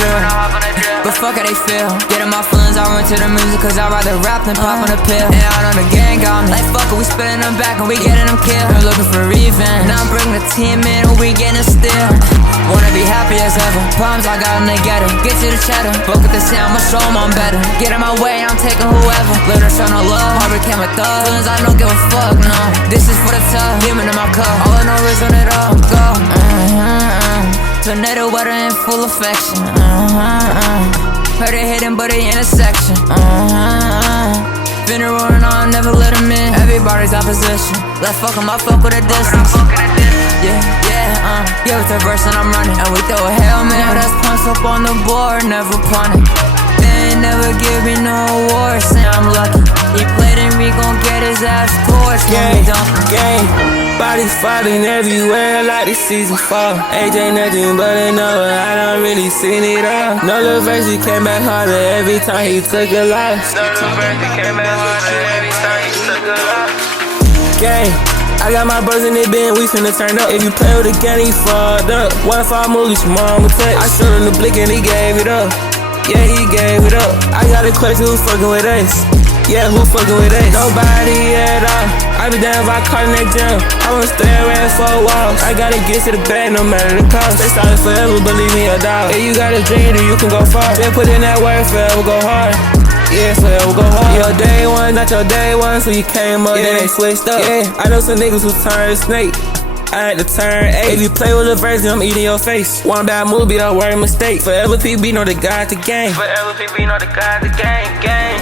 drill. But fuck how they feel. Getting my feelings, I run to the music, cause I'd rather rap than pop on a pill. And out on the gang got me. Like fuck it, we spitting them back and we getting them killed. I'm looking for revenge. Now I'm bringing the team in and we getting still. Wanna be happy as ever. Problems I got them, they get it. Get to the cheddar. Fuck with the sound, I'ma show them I'm better. Get in my way, I'm taking whoever. Later show no love, I became a thug. Feelings I don't give a fuck, no. This is for the tough. Demon in my cup. All I know is when it all go. Tornado weather in full affection. Heard it hitting, but it intersection. Finna roaring on, never let him in. Everybody's opposition. Let's fuck him, I fuck with a distance. Give it the verse and I'm running. And we throw a Hail Mary. Now that's punch up on the board, never punting. They ain't never give me no award, say I'm lucky. He played and we gon' get his ass torched when we dunkin'. Gang, bodies falling everywhere like the season fall. AJ nothing but another, I done really seen it all. No little verse, he came back harder every time he took a loss. No little verse, he came back harder every time he took a loss. Gang, I got my bros in the bin, we finna turn up. If you play with a gun, he fucked up. 1-5 move, your mom will text. I showed him the blick and he gave it up. Yeah, he gave it up. I got a question, who's fucking with us? Yeah, who fucking with us? Nobody at all. I be down if I caught in that gym. I wanna stay around 4 walls. I gotta get to the bag no matter the cost. Stay solid forever, believe me or dog. If you got a dream, then you can go far. Just put in that work, forever go hard. Yeah, forever go hard. Your day one, not your day one, so you came up, then they switched up. Yeah, I know some niggas who turned snake. I had to turn 8. If you play with a verse, I'm eating your face. One bad movie, don't worry, mistake. Forever PB, know the God, the game. Forever PB, know the God, the game, gang.